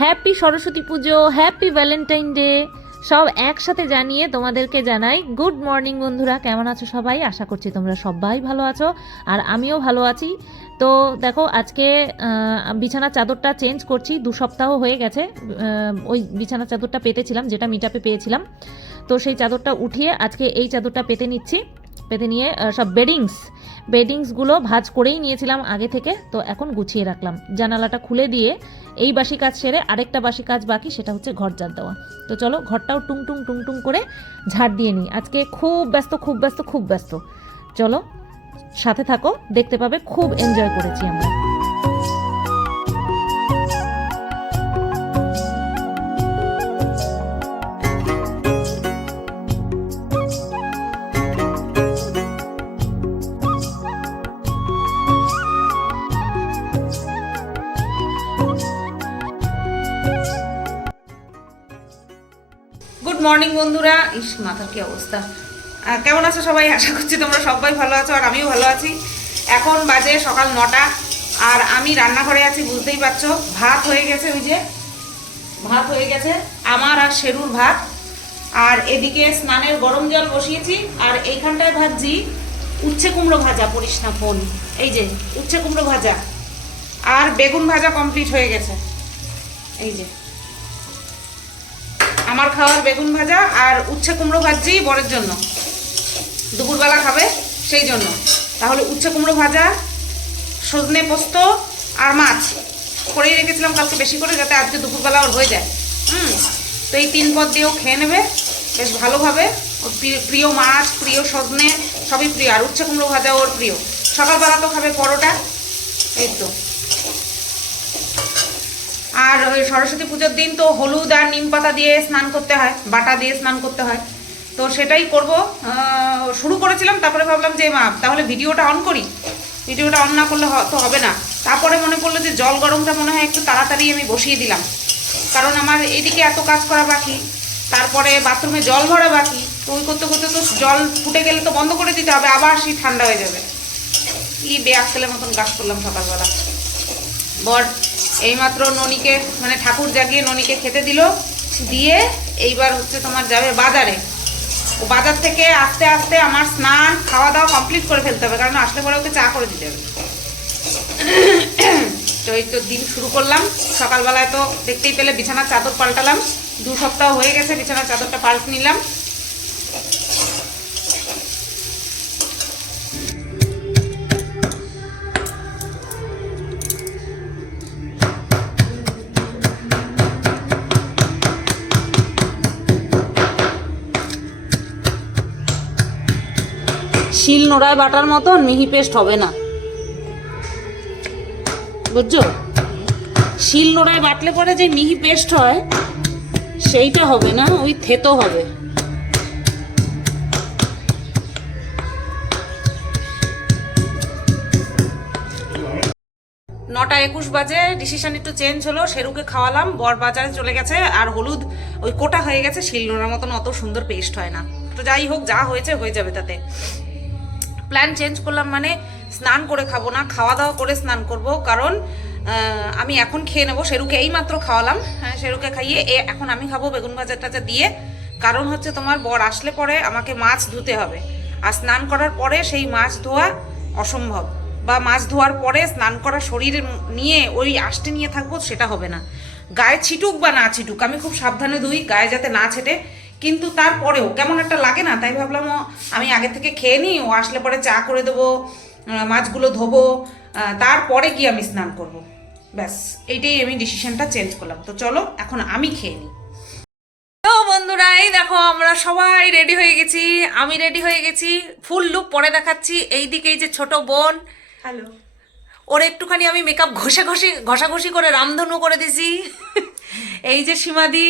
Happy Saraswati পুজো, happy Valentine day, সব একসাথে জানিয়ে তোমাদেরকে জানাই গুড মর্নিং বন্ধুরা, কেমন আছো সবাই? আশা করছি তোমরা সবাই ভালো আছো আর আমিও ভালো আছি। তো দেখো, আজকে বিছানার চাদরটা চেঞ্জ করছি, দু সপ্তাহ হয়ে গেছে ওই বিছানার চাদরটা পেতেছিলাম, যেটা মিটাপে পেয়েছিলাম। তো সেই চাদরটা উঠিয়ে আজকে এই চাদরটা পেতে নিচ্ছি, পেতে নিয়ে সব বেডিংস বেডিংসগুলো ভাঁজ করেই নিয়েছিলাম আগে থেকে, তো এখন গুছিয়ে রাখলাম। জানালাটা খুলে দিয়ে এই বাসি কাজ সেরে আরেকটা বাসি কাজ বাকি, সেটা হচ্ছে ঘর ঝাড় দেওয়া। তো চলো ঘরটাও টুং টুং টুং টুং করে ঝাড় দিয়ে নিই। আজকে খুব ব্যস্ত খুব ব্যস্ত খুব ব্যস্ত। চলো সাথে থাকো, দেখতে পাবে, খুব এনজয় করেছি আমরা। মর্নিং বন্ধুরা। ইস, মাথার কি অবস্থা? কেমন আছো সবাই? আশা করছি তোমরা সবাই ভালো আছো আর আমিও ভালো আছি। এখন বাজে সকাল নটা আর আমি রান্নাঘরে আছি, বুঝতেই পারছ। ভাত হয়ে গেছে ওই যে, ভাত হয়ে গেছে। আমার আর শেরুর ভাত। আর এদিকে স্নানের গরম জল বসিয়েছি। আর এইখানটায় ভাজছি উচ্ছে কুমড়ো ভাজা, পড়িস না ফোন। এই যে, উচ্ছে কুমড়ো ভাজা। আর বেগুন ভাজা কমপ্লিট হয়ে গেছে। এই যে। আমার খাওয়ার বেগুন ভাজা আর উচ্ছে কুমড়ো ভাজছি বরের জন্য। দুপুরবেলা খাবে সেই জন্য। তাহলে উচ্ছে কুমড়ো ভাজা, সজনে পোস্ত আর মাছ করেই রেখেছিলাম কালকে বেশি করে যাতে আজকে দুপুরবেলা ওর হয়ে যায়। হুম, তো এই তিন পদ দিয়েও খেয়ে নেবে। বেশ ভালোভাবে ওর প্রিয় মাছ, প্রিয় সজনে সবই প্রিয়। আর উচ্ছে কুমড়ো ভাজা ওর প্রিয়। সকালবেলা তো খাবে পরোটা। এই তো। আর ওই সরস্বতী পুজোর দিন তো হলুদ আর নিম পাতা দিয়ে স্নান করতে হয়, বাটা দিয়ে স্নান করতে হয়। তো সেটাই করব। শুরু করেছিলাম, তারপরে ভাবলাম যে, মা, তাহলে ভিডিওটা অন করি। ভিডিওটা অন না করলে তো হবে না। তারপরে মনে পড়ল যে, জল গরমটা মনে হয় একটু তাড়াতাড়ি আমি বসিয়ে দিলাম। কারণ আমার এদিকে এত কাজ করা বাকি, তারপরে বাথরুমে জল ভরা বাকি। তো ওই করতে করতে তো জল ফুটে গেলে তো বন্ধ করে দিতে হবে, আবার সেই ঠান্ডা হয়ে যাবে। কি বেয়ার ছেলের মতন কাজ করলাম সকালবেলা। বর এইমাত্র ননিকে মানে ঠাকুর জাগিয়ে ননিকে খেতে দিল, দিয়ে এইবার হচ্ছে তোমার যাবে বাজারে। ও বাজার থেকে আস্তে আস্তে আমার স্নান খাওয়া দাওয়া কমপ্লিট করে ফেলতে হবে, কারণ আসলে পরে ওকে চা করে দিতে হবে। তো এই তো দিন শুরু করলাম। সকালবেলায় তো দেখতেই পেলে বিছানার চাদর পাল্টালাম। দু সপ্তাহ হয়ে গেছে বিছানার চাদরটা পাল্টে নিলাম। শিল নোড়ায় বাটার মতন মিহি পেস্ট হবে না। বুঝছ? শিল নোড়ায় বাটলে পরে যে মিহি পেস্ট হয়, সেইটা হবে না, ওই থেতো হবে। নটা একুশ বাজে ডিসিশন একটু চেঞ্জ হলো, সেরুকে খাওয়ালাম, বর বাজারে চলে গেছে, আর হলুদ, ওই কোটা হয়ে গেছে শিলনোড়ার মতন অত সুন্দর পেস্ট হয় না। তো যাই হোক, যা হয়েছে, হয়ে যাবে তাতে। প্ল্যান চেঞ্জ করলাম মানে স্নান করে খাব না খাওয়া দাওয়া করে স্নান করব। কারণ আমি এখন খেয়ে নেব সেরুকে এই মাত্র খাওয়ালাম। হ্যাঁ সেরুকে খাইয়ে এ এখন আমি খাব বেগুন ভাজা টাজা দিয়ে। কারণ হচ্ছে তোমার বর আসলে পরে আমাকে মাছ ধুতে হবে। আর স্নান করার পরে সেই মাছ ধোয়া অসম্ভব। বা মাছ ধোয়ার পরে স্নান করা শরীর নিয়ে ওই আষ্টে নিয়ে থাকব সেটা হবে না। গায়ে ছিটুক বা না ছিটুক, আমি খুব সাবধানে ধুই, গায়ে যাতে না ছেটে। কিন্তু তারপরেও কেমন একটা লাগে না তাই ভাবলাম আমি আগে থেকে খেয়ে নিই ও আসলে পরে চা করে দেবো মাছগুলো ধোবো তারপরে গিয়ে আমি স্নান করব। ব্যাস এইটাই আমি ডিসিশনটা চেঞ্জ করলাম। তো চলো এখন আমি খেয়ে নিই। তো বন্ধুরা এই দেখো আমরা সবাই রেডি হয়ে গেছি। আমি রেডি হয়ে গেছি। ফুল লুক পরে দেখাচ্ছি। এইদিকে এই যে ছোট বোন। হ্যালো ওর একটুখানি আমি মেকআপ ঘষে ঘষে ঘষাঘষি করে রামধনু করে দিছি। এই যে সীমাদি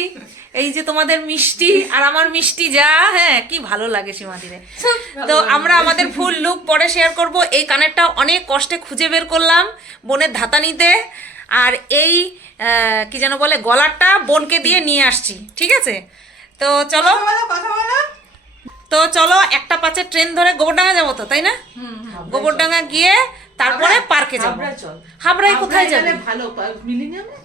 এই যে তোমাদের মিষ্টি আর আমার মিষ্টি যা হ্যাঁ কি ভালো লাগে সীমাদিরে তো আমরা আমাদের ফুল লুক পরে শেয়ার করব। এই কানেরটা অনেক কষ্টে খুঁজে বের করলাম বোনের ধাতানিতে আর এই কি যেন বলে গলারটা বোনকে দিয়ে নিয়ে আসছি ঠিক আছে? তো চলো। তো চলো একটা পাঁচের ট্রেন ধরে গোবরডাঙ্গা যাব তো তাই না? গোবরডাঙ্গা গিয়ে তারপরে পার্কে যাব। হাবড়া হাবড়ায় কোথায় যাবে? ভালো মিলিনিয়ামে?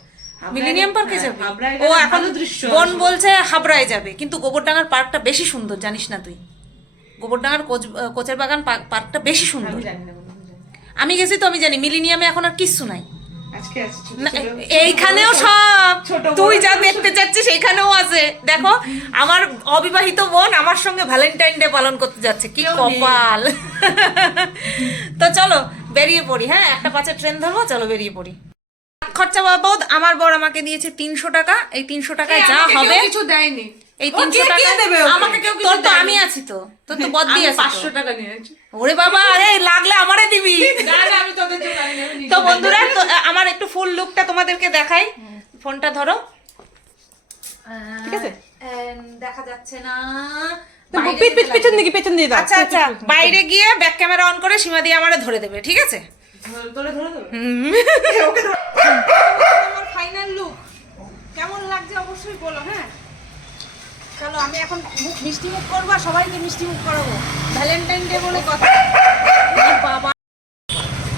মিলেনিয়াম পার্কে যাবে? ও এখন দৃশ্য বোন বলছে হাবড়ায় যাবে কিন্তু গোবরডাঙ্গার পার্কটা বেশি সুন্দর জানিস না তুই? গোবরডাঙ্গার কোচ কোচের বাগান পার্কটা বেশি সুন্দর। আমি গেছি তো আমি জানি মিলেনিয়ামে এখন আর কিচ্ছু নাই। এইখানেও সব। তুই যা দেখতে চাচ্ছিস এখানেও আছে। দেখো আমার অবিবাহিত বোন আমার সঙ্গে ভ্যালেন্টাইন ডে পালন করতে যাচ্ছে কি কপাল। তো চলো বেরিয়ে পড়ি হ্যাঁ? একটা পাঁচের ট্রেন ধরবো চলো বেরিয়ে পড়ি। খরচা বাবদ আমার বর আমাকে দিয়েছে তিনশো টাকা। এই তিনশো টাকায় যা হবে কিছু দেয়নি। এই তিনশো টাকা দেবে আমাকে কেউ তোর তো আমি আছি তো। তোর তো আছে পাঁচশো টাকা নিয়েছি ওরে বাবা এই লাগলে আমারে দিবি। আমি তোদের তো বন্ধুরা আমার একটু ফুল লুকটা তোমাদেরকে দেখাই। ফোনটা ধরো। ঠিক আছে? দেখা যাচ্ছে না। পিছন দিকে পেছন দিয়ে আচ্ছা আচ্ছা। বাইরে গিয়ে ব্যাক ক্যামেরা অন করে সীমা দিয়ে আমারে ধরে দেবে ঠিক আছে? ধরে ধরে আমার ফাইনাল লুক কেমন লাগছে অবশ্যই বলো হ্যাঁ? চলো আমি এখন মুখ মিষ্টি মুখ করব আর সবাইকে মিষ্টি মুখ করাবো। ভ্যালেন্টাইন ডে বলে কথা। বাবা।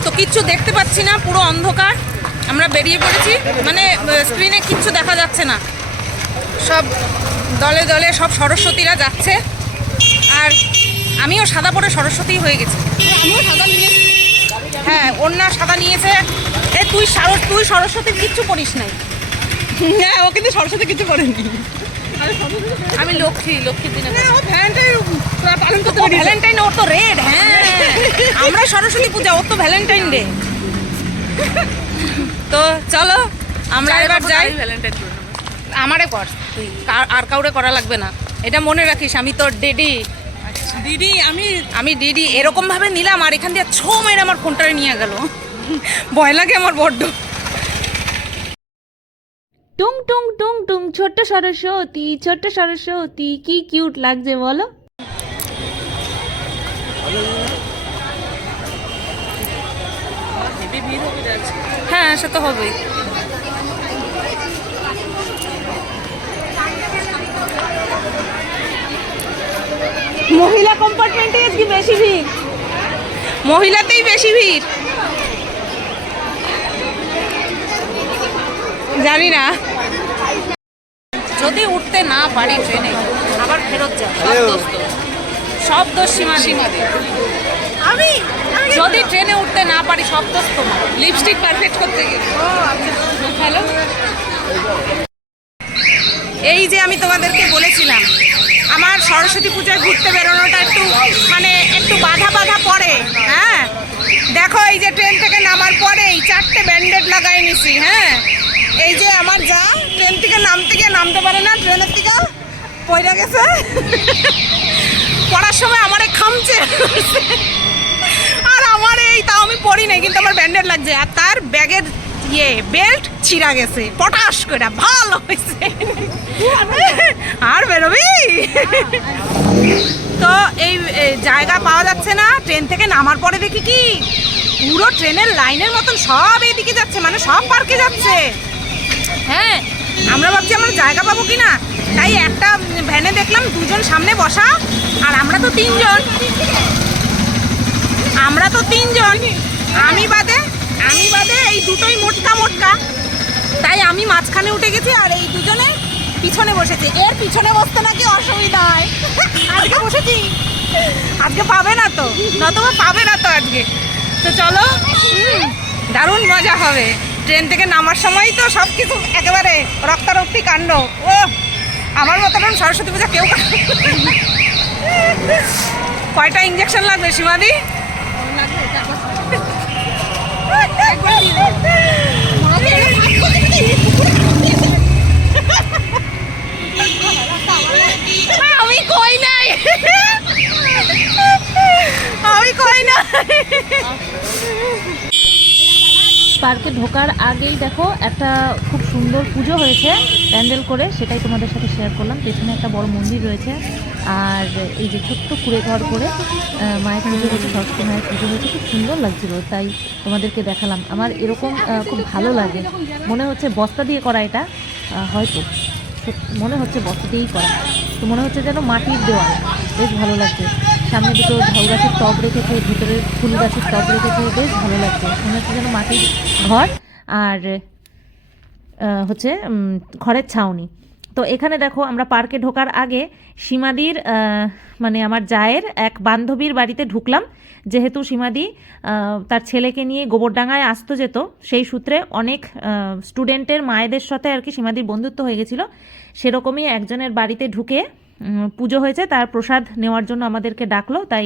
তো কিচ্ছু দেখতে পাচ্ছি না পুরো অন্ধকার। আমরা বেরিয়ে পড়েছি। মানে স্ক্রিনে কিচ্ছু দেখা যাচ্ছে না। সব দলে দলে সব সরস্বতীরা যাচ্ছে। আর আমিও সাদা পরে সরস্বতী হয়ে গেছি। আমিও সাদা নিয়েছি হ্যাঁ অন্য সাদা নিয়েছে। এ তুই সারস তুই সরস্বতীর কিচ্ছু পড়িস নাই। হ্যাঁ ও কিন্তু সরস্বতী কিছু করেনি। আমি লক্ষ্মী লক্ষ্মীর দিনে ও ভ্যালেন্টাইন পালন করতে ভ্যালেন্টাইন ওর তো রেড হ্যাঁ। আমরা সরস্বতী পূজা ওর তো ভ্যালেন্টাইন ডে তো চলো আমরা এবার যাই। ভ্যালেন্টাইন আমারে কর। তুই কার- আর কাউরে করা লাগবে না। এটা মনে রাখিস আমি তোর ডেডি দিদি আমি আমি দিদি এরকম ভাবে নিলাম আর এখান দিয়ে ছো মেরে আমার ফোনটারে নিয়ে গেল। ভয় লাগে আমার বড্ড। টুং টুং টুং টুং ছোট্ট সরস্বতী ছোট্ট সরস্বতী কি কিউট লাগছে বলো? হ্যাঁ সে তো হবেই। মহিলা কম্পার্টমেন্টে আজকে বেশি ভিড়। মহিলাতেই বেশি ভিড়। জানি না। যদি উঠতে না পারি ট্রেনে আবার ফেরত যাব। সব দোষ সব দোষ সীমা সীমা আমি যদি ট্রেনে উঠতে না পারি সব দোষ তোমার। লিপস্টিক পারফেক্ট করতে গেলে হ্যালো। এই যে আমি তোমাদেরকে বলেছিলাম আমার সরস্বতী পূজায় ঘুরতে বেরোনোটা একটু মানে একটু বাধা বাধা পড়ে হ্যাঁ? দেখো, এই যে ট্রেন থেকে নামার পরে এই চারটে ব্যান্ডেড লাগাই নিছি হ্যাঁ? এই যে আমার যা, ট্রেন থেকে নামতে গিয়ে নামতে পারে না, ট্রেনের থেকে পয়রা গেছে। পড়ার সময় আমারে খামছে আর আমার এই, তাও আমি পড়ি নাই, কিন্তু আমার ব্যান্ডেড লাগছে। আর তার ব্যাগের ইয়ে বেল্ট ছিঁড়া গেছে। পটাশ করে ভালো হয়েছে আর বেরোবি। তো এই জায়গা পাওয়া যাচ্ছে না। ট্রেন থেকে নামার পরে দেখি কি? পুরো ট্রেনের লাইনের মতন সব এইদিকে যাচ্ছে মানে সব পার্কে যাচ্ছে। হ্যাঁ আমরা ভাবছি আমরা জায়গা পাবো কি না তাই একটা ভ্যানে দেখলাম দুজন সামনে বসা, আর আমরা তো তিনজন। আমরা তো তিনজন। আমি বাদে আমি বাদে এই দুটোই মোটকা মোটকা। তাই আমি মাঝখানে উঠে গেছি আর এই দুজনে পিছনে বসেছে। এর পিছনে বসতে নাকি অসুবিধা হয় আজকে বসেছি। আজকে পাবে না তো। নতবা পাবে না তো আজকে। তো চলো দারুণ মজা হবে। ট্রেন থেকে নামার সময় তো সব কিছু একেবারে রক্তারক্তি কাণ্ড। ও আমার মতন সরস্বতী পূজা কেউ কয়টা ইঞ্জেকশন লাগবে, সীমাদি? পার্কে ঢোকার আগেই দেখো, একটা খুব সুন্দর পুজো হয়েছে প্যান্ডেল করে, সেটাই তোমাদের সাথে শেয়ার করলাম। পেছনে একটা বড় মন্দির রয়েছে। আর এই যে ছোট্ট কুড়ে ঘর করে মায়ের পুজো হয়েছে, সরস্বতী মায়ের পুজো হয়েছে, খুব সুন্দর লাগছিল, তাই তোমাদেরকে দেখালাম। আমার এরকম খুব ভালো লাগে। মনে হচ্ছে বস্তা দিয়ে করা এটা হয়তো মনে হচ্ছে বস্তা দিয়েই করা। তো মনে হচ্ছে যেন মাটির দেওয়াল। বেশ ভালো লাগছে। সামনে দুটো ঝাউ গাছের টব রেখেছে, ভিতরে ফুল গাছের টব রেখেছে, বেশ ভালো লাগছে। মনে হচ্ছে যেন মাটির ঘর, আর হচ্ছে ঘরের ছাউনি। তো এখানে দেখো আমরা পার্কে ঢোকার আগে সীমাদির মানে আমার জায়ের এক বান্ধবীর বাড়িতে ঢুকলাম। যেহেতু সীমাদি তার ছেলেকে নিয়ে গোবরডাঙ্গায় আসতে যেত, সেই সূত্রে অনেক স্টুডেন্টের মায়েদের সাথে আর কি সীমাদির বন্ধুত্ব হয়ে গেছিল। সেরকমই একজনের বাড়িতে ঢুকে পুজো হয়েছে, তার প্রসাদ নেওয়ার জন্য আমাদেরকে ডাকলো। তাই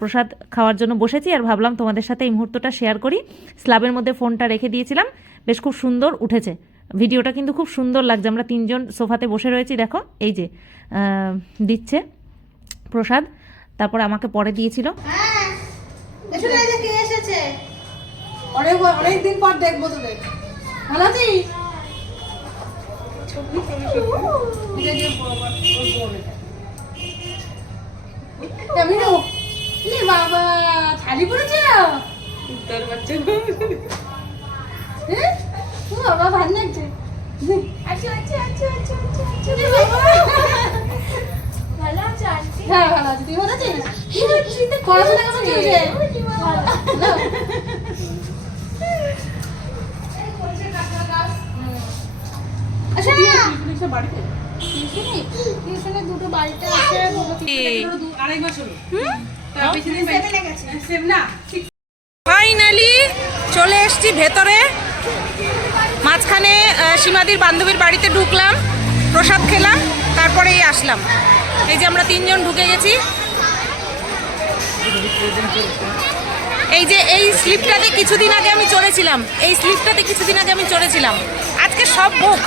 প্রসাদ খাওয়ার জন্য বসেছি আর ভাবলাম তোমাদের সাথে এই মুহূর্তটা শেয়ার করি। স্ল্যাবের মধ্যে ফোনটা রেখে দিয়েছিলাম, বেশ খুব সুন্দর উঠেছে। ভিডিওটা কিন্তু খুব সুন্দর লাগছে। আমরা তিনজন সোফাতে বসে রয়েছি দেখো এই যে দিচ্ছে প্রসাদ তারপর আমাকে পরে দিয়েছিল। এসে এই যে কে এসেছে? অনেক অনেক পর দেখব তোদের। ভালো আছিস? বাবা থালি পড়েছে? তোর বাচ্চা হ্যাঁ? ও ফাইনালি চলে এসেছি ভেতরে। মাঝখানে সীমাদির বান্ধবীর বাড়িতে ঢুকলাম প্রসাদ খেলাম তারপরেই আসলাম। এই যে আমরা তিনজন ঢুকে গেছি। এই যে এই স্লিপটাতে কিছুদিন আগে আমি চড়েছিলাম। এই স্লিপটাতে কিছুদিন আগে আমি চড়েছিলাম। আজকে সব বুক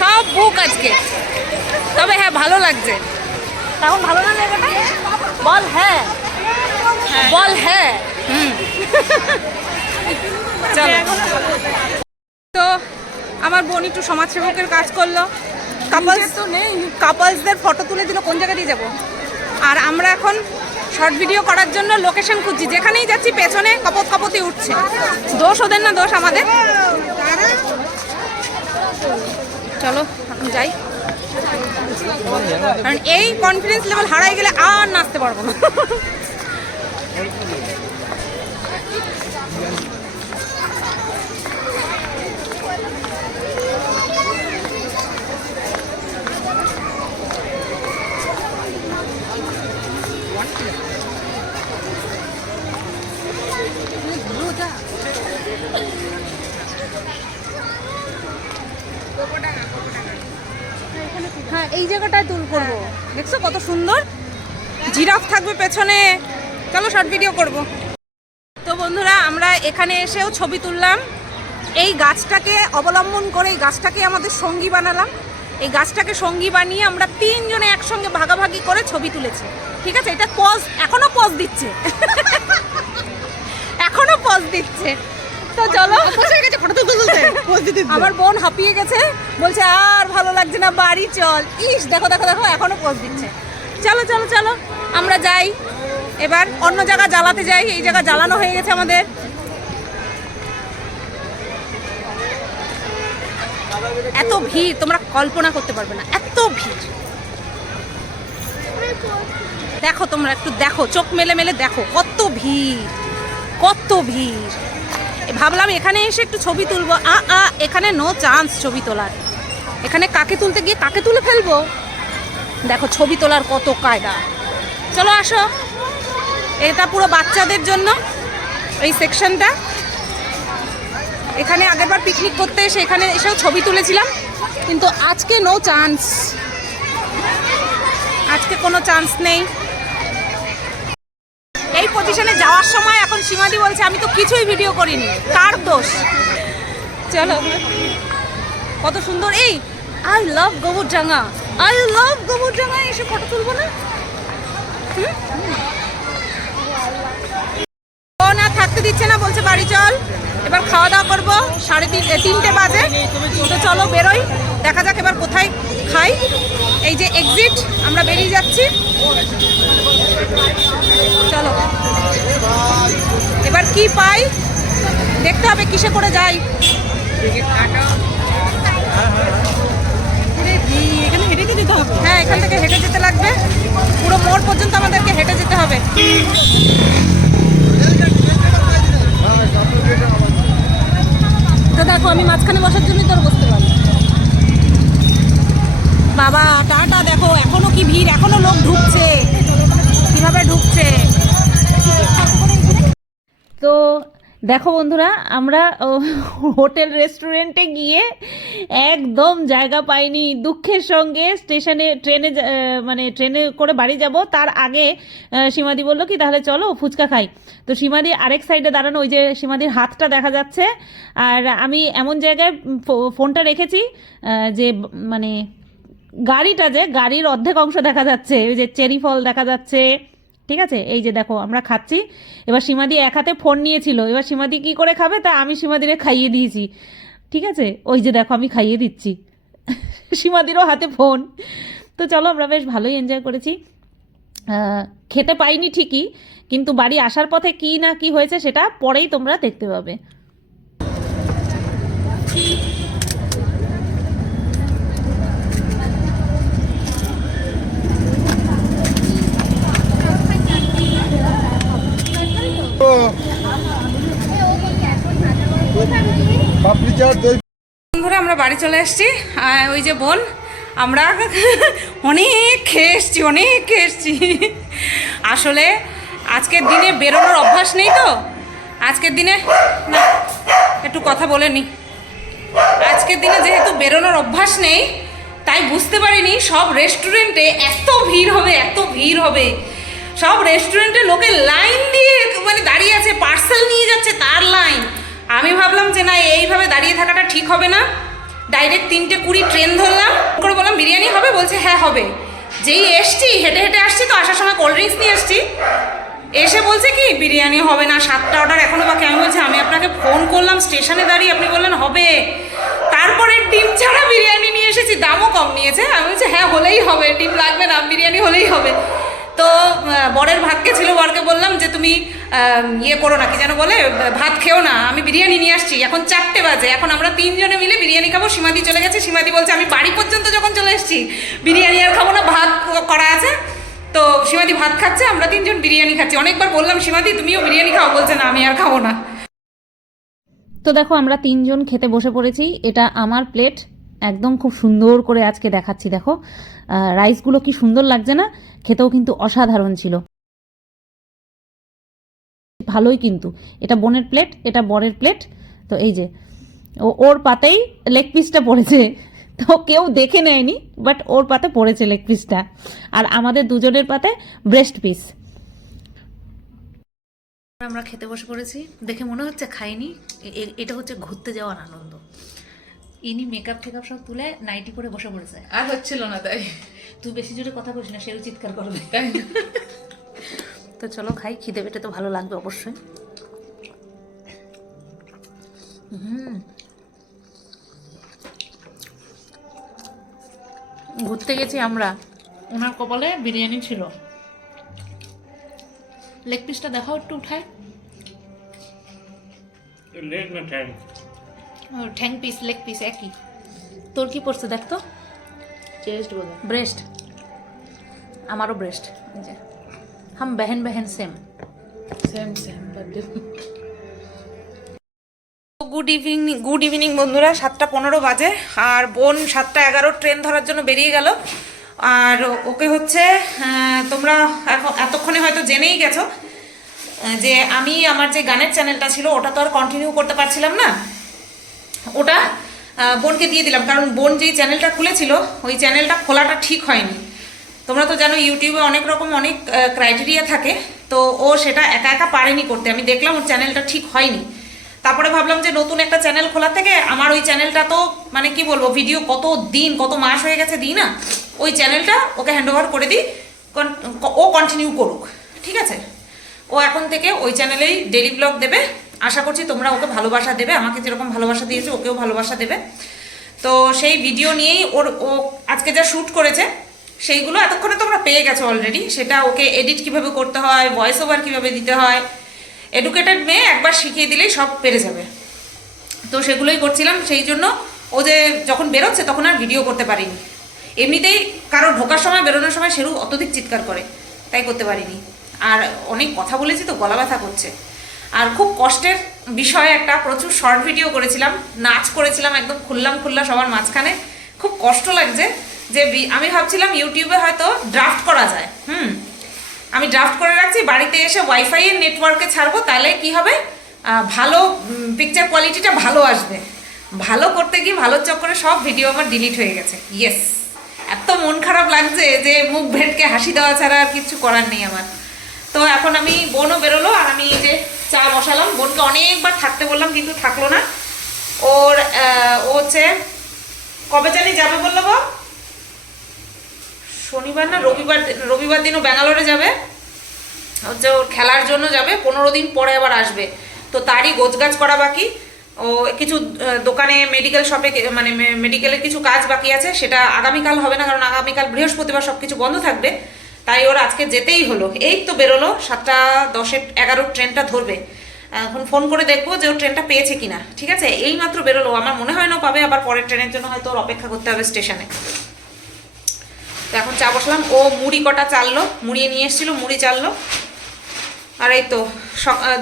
সব বুক আজকে। তবে হ্যাঁ ভালো লাগছে। এখন ভালো না জায়গাটা বল হ্যাঁ। বল হ্যাঁ। হুম। চলো। তো আমার বোন একটু সমাজসেবকের কাজ করল। কাপলস তো নেই। কাপলসদের ফটো তুলে দিল কোন জায়গা দিয়ে যাব? আর আমরা এখন শর্ট ভিডিও করার জন্য লোকেশন খুঁজছি। যেখানেই যাচ্ছি পেছনে কপত কপতি উঠছে। দোষ ওদের না দোষ আমাদের। চলো এখন যাই। কারণ এই কনফিডেন্স লেভেল হারাই গেলে আর নাচতে পারব না। জিরাফ পেছনে চলো শর্ট ভিডিও করব। তো বন্ধুরা আমরা এখানে এসেও ছবি তুললাম। এই গাছটাকে অবলম্বন করে এই গাছটাকে আমাদের সঙ্গী বানালাম। এই গাছটাকে সঙ্গী বানিয়ে আমরা তিনজনে একসঙ্গে ভাগাভাগি করে ছবি তুলেছি। ঠিক আছে? এটা পজ এখনও পজ দিচ্ছে। এখনও পজ দিচ্ছে। তো চলো। আমার বোন হাঁপিয়ে গেছে বলছে আর ভালো লাগছে না বাড়ি চল। ইস দেখো দেখো দেখো এখনও পোজ দিচ্ছে। চলো চলো চলো। আমরা যাই। এবার অন্য জায়গা জ্বালাতে যাই। এই জায়গা জ্বালানো হয়ে গেছে আমাদের। এত ভিড়, তোমরা কল্পনা করতে পারবে না। এত ভিড়। দেখো তোমরা, একটু দেখো, চোখ মেলে মেলে দেখো। কত ভিড় কত ভিড়। ভাবলাম এখানে এসে একটু ছবি তুলবো। আ আ, এখানে নো চান্স ছবি তোলার। এখানে কাকে তুলতে গিয়ে কাকে তুলে ফেলব? দেখো, ছবি তোলার কত কায়দা। চলো আসো। এটা পুরো বাচ্চাদের জন্য, এই সেকশনটা এখানে আগেরবার পিকনিক করতে এসে এখানে এসেও ছবি তুলেছিলাম, কিন্তু আজকে নো চান্স আজকে কোনো চান্স নেই। এই পজিশনে যাওয়ার সময় এখন সীমাদি বলছে, আমি তো কিছুই ভিডিও করিনি। কার দোষ? চলো। কত সুন্দর। এই I love Gobardanga. I love Gobardanga এসে ফটো তুলবো না? না, থাকতে দিচ্ছে না, বলছে বাড়ি চল। এবার খাওয়া দাওয়া করব, সাড়ে তিন তিনটে বাজে। তো চলো বেরোই, দেখা যাক এবার কোথায় খাই। এই যে এক্সিট আমরা বেরিয়ে যাচ্ছি। চলো। এবার কি পাই? দেখতে হবে কিসে করে যাই। পর্যন্ত আমাদেরকে হেঁটে যেতে হবে। তো দেখো, আমি মাঝখানে বসার জন্যই তোর বসতে পারি বাবা, টাটা, দেখো, এখনও কি ভিড়? এখনও লোক ঢুকছে। কীভাবে ঢুকছে? তো দেখো বন্ধুরা, আমরা হোটেল, রেস্টুরেন্টে গিয়ে একদম জায়গা পাইনি। দুঃখের সঙ্গে স্টেশনে, ট্রেনে মানে ট্রেনে করে বাড়ি যাব। তার আগে সীমাদি বলল কি, তাহলে চলো, ফুচকা খাই। তো সীমাদি আরেক সাইডে দাঁড়ানো, ওই যে সীমাদির হাতটা দেখা যাচ্ছে। আর আমি এমন জায়গায় ফোনটা রেখেছি যে মানে গাড়িটা যে, গাড়ির অর্ধেক অংশ দেখা যাচ্ছে। ওই যে চেরি ফল দেখা যাচ্ছে। ঠিক আছে? এই যে দেখো, আমরা খাচ্ছি। এবার সীমাদি এক হাতে ফোন নিয়েছিল। এবার সীমাদি কি করে খাবে? তা আমি সীমাদিরে খাইয়ে দিয়েছি। ঠিক আছে? ওই যে দেখো, আমি খাইয়ে দিচ্ছি। সীমাদিরও হাতে ফোন। তো চলো, আমরা বেশ ভালোই এনজয় করেছি। খেতে পাইনি ঠিকই, কিন্তু বাড়ি আসার পথে কি না কি হয়েছে সেটা পরেই তোমরা দেখতে পাবে পাপড়ি চাট দই বন্ধুরা আমরা বাড়ি চলে এসেছি ওই যে বোন, আমরা অনেক খেয়ে এসছি, অনেক খেয়ে এসছি। আসলে আজকের দিনে বেরোনোর অভ্যাস নেই তো? আজকের দিনে একটু কথা বলে নি। আজকের দিনে যেহেতু বেরোনোর অভ্যাস নেই, তাই বুঝতে পারিনি সব রেস্টুরেন্টে এত ভিড় হবে, এত ভিড় হবে। সব রেস্টুরেন্টে লোকে লাইন দিয়ে মানে দাঁড়িয়ে আছে, পার্সেল নিয়ে যাচ্ছে তার লাইন। আমি ভাবলাম যে না, এইভাবে দাঁড়িয়ে থাকাটা ঠিক হবে না। ডাইরেক্ট তিনটে কুড়ি ট্রেন ধরলাম, করে বললাম, বিরিয়ানি হবে? বলছে হ্যাঁ হবে। যেই এসছি, হেঁটে হেঁটে আসছি তো, আসার সময় কোল্ড ড্রিঙ্কস নিয়ে এসছি এসে বলছে কি, বিরিয়ানি হবে না, সাতটা অর্ডার এখনও বাকি। আমি বলছি, আমি আপনাকে ফোন করলাম স্টেশনে দাঁড়িয়ে আপনি বললেন, হবে। তারপরে ডিম ছাড়া বিরিয়ানি নিয়ে এসেছি, দামও কম নিয়েছে। আমি বলছি হ্যাঁ হলেই হবে। ডিম লাগবে না, বিরিয়ানি হলেই হবে। তো বরের ছিল বরকে বললাম যে তুমি ইয়ে করো না, কি যেন বলে, ভাত খেও না, আমি বিরিয়ানি নিয়ে আসছি। এখন চারটে বাজে, এখন আমরা তিনজনে মিলে বিরিয়ানি খাব, সীমাদি চলে গেছে, সীমাদি বলছে, আমি বাড়ি পর্যন্ত যখন চলে এসেছি, বিরিয়ানি আর খাব না, ভাত করা আছে। তো সীমাদি ভাত খাচ্ছে, আমরা তিনজন বিরিয়ানি খাচ্ছি। অনেকবার বললাম, সীমাদি, তুমিও বিরিয়ানি খাও। বলছে, না, আমি আর খাব না। তো দেখো, আমরা তিনজন খেতে বসে পড়েছি। এটা আমার প্লেট, একদম খুব সুন্দর করে আজকে দেখাচ্ছি, দেখো। রাইসগুলো কি সুন্দর লাগছে না? খেতেও কিন্তু অসাধারণ ছিল। ভালোই কিন্তু। এটা বোনের প্লেট এটা বরের প্লেট তো এই যে ও ওর পাতেই লেগ পিসটা পড়েছে। তো কেউ দেখে নেয়নি বাট ওর পাতে পড়েছে লেগ পিসটা আর আমাদের দুজনের পাতে ব্রেস্ট পিস আমরা খেতে বসে পড়েছি দেখে মনে হচ্ছে খাইনি। এটা হচ্ছে ঘুরতে যাওয়ার আনন্দ। ইনি মেকআপ টেকআপ সব তুলে নাইটি করে বসে পড়েছে। আর হচ্ছিল না তাই। তুই বেশি জোরে কথা বলিস না সেও চিৎকার করবে। তাই না? তো চলো খাই খিদে পেটে তো ভালো লাগবে অবশ্যই। হুম। ঘুরতে গেছি আমরা। ওনার কপালে বিরিয়ানি ছিল। লেগ পিসটা দেখাও একটু উঠায়। লেগ না ঠ্যাং ও, ঠ্যাং পিস লেগ পিস একই। তোর কি পড়ছে দেখ তো? চেস্ট বোধ ব্রেস্ট আমারও ব্রেস্ট এই যে হাম বেহেন বেহেন same same good evening good evening বন্ধুরা সাতটা পনেরো বাজে আর বোন সাতটা এগারো ট্রেন ধরার জন্য বেরিয়ে গেল। আর ওকে হচ্ছে তোমরা এখন এতক্ষণে হয়তো জেনেই গেছো যে আমি আমার যে গানের চ্যানেলটা ছিল ওটা তো আর কন্টিনিউ করতে পারছিলাম না। ওটা বোনকে দিয়ে দিলাম কারণ বোন যেই চ্যানেলটা খুলেছিল ওই চ্যানেলটা খোলাটা ঠিক হয়নি। তোমরা তো জানো ইউটিউবে অনেক রকম অনেক ক্রাইটেরিয়া থাকে, তো ও সেটা একা একা পারেনি করতে। আমি দেখলাম ওর চ্যানেলটা ঠিক হয়নি। তারপরে ভাবলাম যে নতুন একটা চ্যানেল খোলা থেকে আমার ওই চ্যানেলটা তো মানে কি বলব ভিডিও কত দিন, কত মাস হয়ে গেছে দিই না, ওই চ্যানেলটা ওকে হ্যান্ড ওভার করে দিই ও কন্টিনিউ করুক, ঠিক আছে? ও এখন থেকে ওই চ্যানেলেই ডেলি ব্লগ দেবে। আশা করছি তোমরা ওকে ভালোবাসা দেবে, আমাকে যেরকম ভালোবাসা দিয়েছে, ওকেও ভালোবাসা দেবে। তো সেই ভিডিও নিয়েই ওর, ও আজকে যা শ্যুট করেছে সেইগুলো এতক্ষণে তোমরা পেয়ে গেছো অলরেডি সেটা ওকে এডিট কীভাবে করতে হয় ভয়েস ওভার কীভাবে দিতে হয়। এডুকেটেড মেয়ে একবার শিখিয়ে দিলেই সব পেরে যাবে। তো সেগুলোই করছিলাম, সেই জন্য ও যে যখন বেরোচ্ছে তখন আর ভিডিও করতে পারিনি। এমনিতেই কারও ঢোকার সময়, বেরোনোর সময় সেরু অত্যধিক চিৎকার করে, তাই করতে পারিনি। আর অনেক কথা বলেছি তো, গলা ব্যথা করছে। আর খুব কষ্টের বিষয় একটা, প্রচুর শর্ট ভিডিও করেছিলাম, নাচ করেছিলাম, একদম খুললাম খুললা সবার মাঝখানে। খুব কষ্ট লাগছে। যে আমি ভাবছিলাম ইউটিউবে হয়তো ড্রাফট করা যায়, হুম। আমি ড্রাফট করে রাখছি, বাড়িতে এসে ওয়াইফাই এর নেটওয়ার্কে ছাড়বো, তাহলে কি হবে? ভালো পিকচার কোয়ালিটিটা ভালো আসবে। ভালো করতে গিয়ে ভালোর চক্করে সব ভিডিও আমার ডিলিট হয়ে গেছে। ইয়েস এত মন খারাপ লাগছে যে মুখ ভেটকে হাসি দেওয়া ছাড়া আর কিছু করার নেই আমার। তো এখন আমি বোনও বেরোলো, আর আমি যে চা বসালাম। বোনকে অনেকবার থাকতে বললাম, কিন্তু থাকল না। ওর ও হচ্ছে, কবে জানি যাবে বলল শনিবার না, রবিবার রবিবার দিনও ব্যাঙ্গালোরে যাবে। হচ্ছে ওর খেলার জন্য যাবে, পনেরো দিন পরে আবার আসবে। তো তারই গোছগাছ করা বাকি। ও কিছু দোকানে মেডিকেল শপে মানে মেডিকেলের কিছু কাজ বাকি আছে, সেটা আগামীকাল হবে না, কারণ আগামীকাল বৃহস্পতিবার সব কিছু বন্ধ থাকবে। তাই ওর আজকে যেতেই হলো। এই তো বেরোলো, সাতটা দশে এগারোর ট্রেনটা ধরবে। এখন ফোন করে দেখব যে ওর ট্রেনটা পেয়েছে কিনা। ঠিক আছে? এই মাত্র বেরোলো। আমার মনে হয় না পাবে আবার পরের ট্রেনের জন্য হয়তো ওর অপেক্ষা করতে হবে স্টেশনে তো এখন চা বসলাম। ও মুড়ি কটা চাললো, মুড়িয়ে নিয়ে এসেছিল, মুড়ি চাললো। আর এই তো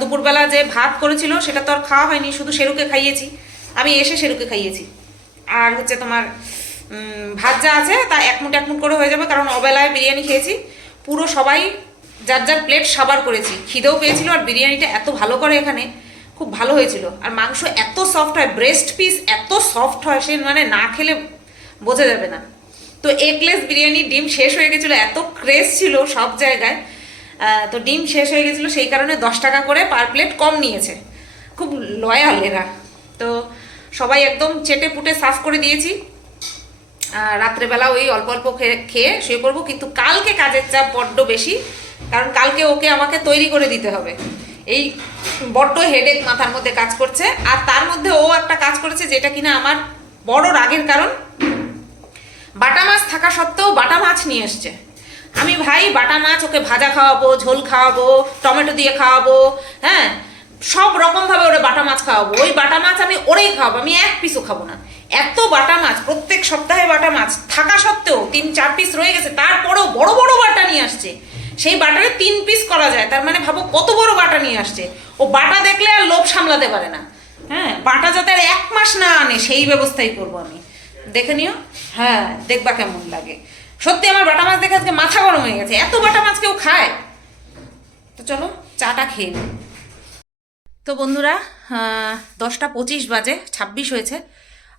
দুপুরবেলা যে ভাত করেছিল, সেটা তো আর খাওয়া হয়নি, শুধু সেরুকে খাইয়েছি। আমি এসে সেরুকে খাইয়েছি। আর হচ্ছে তোমার ভাত যা আছে, তা এক মুঠ এক মুঠ করে হয়ে যাবে, কারণ অবেলায় বিরিয়ানি খেয়েছি। পুরো সবাই যার যার প্লেট সাবার করেছি। খিদেও পেয়েছিল, আর বিরিয়ানিটা এত ভালো করে এখানে, খুব ভালো হয়েছিল। আর মাংস এত সফট হয় ব্রেস্ট পিস এত সফট হয়, সে মানে না খেলে বোঝা যাবে না। তো এগলেস বিরিয়ানি ডিম শেষ হয়ে গেছিল, এত ক্রেজ ছিল সব জায়গায়। তো ডিম শেষ হয়ে গেছিল, সেই কারণে দশ টাকা করে পার প্লেট কম নিয়েছে। খুব লয়াল এরা। তো সবাই একদম চেটে পুটে সাফ করে দিয়েছি। রাত্রেবেলা ওই অল্প অল্প খেয়ে খেয়ে শুয়ে পড়ব, কিন্তু কালকে কাজের চাপ বড্ড বেশি, কারণ কালকে ওকে আমাকে তৈরি করে দিতে হবে। এই বড্ড হেডেক মাথার মধ্যে কাজ করছে। আর তার মধ্যে ও একটা কাজ করেছে, যেটা কিনা আমার বড় রাগের কারণ। বাটা মাছ থাকা সত্ত্বেও বাটা মাছ নিয়ে এসছে। আমি, ভাই, বাটা মাছ ওকে ভাজা খাওয়াবো, ঝোল খাওয়াবো, টমেটো দিয়ে খাওয়াবো হ্যাঁ? সব রকমভাবে ওরে বাটা মাছ খাওয়াবো। ওই বাটা মাছ আমি ওরেই খাওয়াবো, আমি এক পিসও খাব না। এত বাটা মাছ, প্রত্যেক সপ্তাহে বাটা মাছ থাকা সত্ত্বেও তিন, চার পিস রয়ে গেছে, তারপরেও বড় বড় বাটা নিয়ে আসছে। সেই বাটারে তিন পিস করা যায়, তার মানে ভাবো কত বড় বাটা নিয়ে আসছে। ও বাটা দেখলে আর লোভ সামলাতে পারে না। হ্যাঁ? বাটা যাতে আর এক মাস না আনে, সেই ব্যবস্থাই করব আমি। দেখে নিও। হ্যাঁ দেখবা কেমন লাগে। সত্যি আমার বাটা মাছ দেখে আজকে মাথা গরম হয়ে গেছে। এত বাটা মাছ কেউ খায়? তো চলো, চাটা খেয়ে নিই। তো বন্ধুরা দশটা পঁচিশ বাজে, ছাব্বিশ হয়েছে।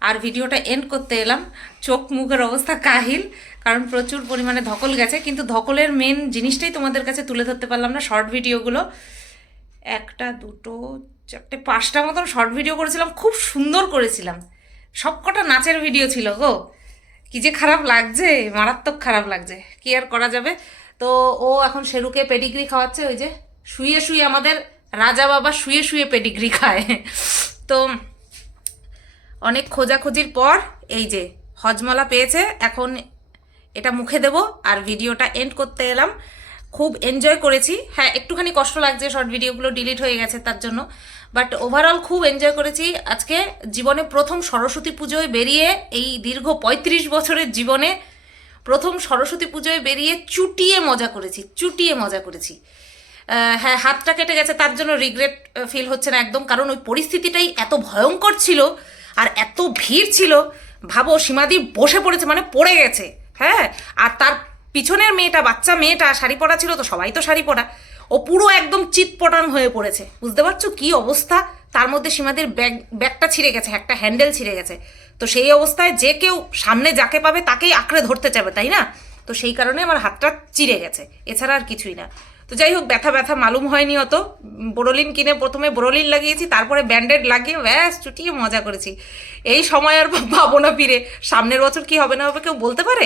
আর ভিডিওটা এন্ড করতে এলাম। চোখ মুখের অবস্থা কাহিল, কারণ প্রচুর পরিমাণে ধকল গেছে। কিন্তু ধকলের মেন জিনিসটাই তোমাদের কাছে তুলে ধরতে পারলাম না শর্ট ভিডিওগুলো একটা, দুটো, চারটে, পাঁচটা মতন শর্ট ভিডিও করেছিলাম। খুব সুন্দর করেছিলাম। সবকটা নাচের ভিডিও ছিল গো। কি যে খারাপ লাগছে, মারাত্মক খারাপ লাগছে। কি আর করা যাবে? তো ও এখন শেরুকে পেডিগ্রি খাওয়াচ্ছে, ওই যে শুয়ে শুয়ে আমাদের রাজা বাবা শুয়ে শুয়ে পেডিগ্রি খায়। তো অনেক খোঁজাখুঁজির পর এই যে হজমলা পেয়েছে, এখন এটা মুখে দেব আর ভিডিওটা এন্ড করতে এলাম। খুব এনজয় করেছি। হ্যাঁ একটুখানি কষ্ট লাগছে শর্ট ভিডিওগুলো ডিলিট হয়ে গেছে তার জন্য। বাট ওভারঅল খুব এনজয় করেছি। আজকে জীবনে প্রথম সরস্বতী পুজোয় বেরিয়ে এই দীর্ঘ পঁয়ত্রিশ বছরের জীবনে প্রথম সরস্বতী পুজোয় বেরিয়ে চুটিয়ে মজা করেছি, চুটিয়ে মজা করেছি। হ্যাঁ হাতটা কেটে গেছে, তার জন্য রিগ্রেট ফিল হচ্ছে না একদম। কারণ ওই পরিস্থিতিটাই এত ভয়ঙ্কর ছিল আর এত ভিড় ছিল। ভাবো, সীমাদি বসে পড়েছে মানে পড়ে গেছে। হ্যাঁ আর তার পিছনের মেয়েটা, বাচ্চা মেয়েটা, শাড়ি পরা ছিল তো, সবাই তো শাড়ি পরা। ও পুরো একদম চিৎপটাং হয়ে পড়েছে। বুঝতে পারছ কি অবস্থা? তার মধ্যে সীমাদের ব্যাগ, ব্যাগটা ছিঁড়ে গেছে, একটা হ্যান্ডেল ছিঁড়ে গেছে। তো সেই অবস্থায় যে কেউ সামনে যাকে পাবে তাকেই আঁকড়ে ধরতে চাবে, তাই না? তো সেই কারণে আমার হাতটা চিড়ে গেছে। এছাড়া আর কিছুই না। তো যাই হোক, ব্যথা ব্যথা মালুম হয়নি অত। বোরোলিন কিনে প্রথমে বোরোলিন লাগিয়েছি, তারপরে ব্যান্ডেড লাগিয়ে ব্যাস, চুটিয়ে মজা করেছি। এই সময় আর পাবো না ফিরে। সামনের বছর কি হবে না হবে কেউ বলতে পারে?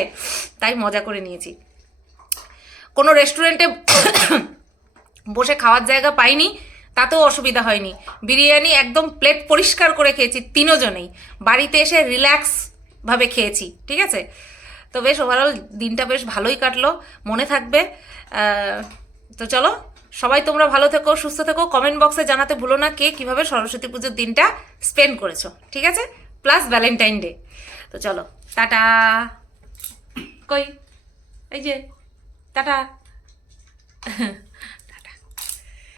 তাই মজা করে নিয়েছি। কোনো রেস্টুরেন্টে বসে খাওয়ার জায়গা পাইনি, তাতেও অসুবিধা হয়নি। বিরিয়ানি একদম প্লেট পরিষ্কার করে খেয়েছি তিনজনেই। বাড়িতে এসে রিল্যাক্স ভাবে খেয়েছি, ঠিক আছে? তো বেশ ওভারঅল দিনটা বেশ ভালোই কাটলো। মনে থাকবে তো চলো, সবাই তোমরা ভালো থেকো, সুস্থ থেকো। কমেন্ট বক্সে জানাতে ভুলো না কে কীভাবে সরস্বতী পুজোর দিনটা স্পেন্ড করেছ, ঠিক আছে? প্লাস ভ্যালেন্টাইন ডে তো চলো, টাটা। কই? এই যে, টাটা।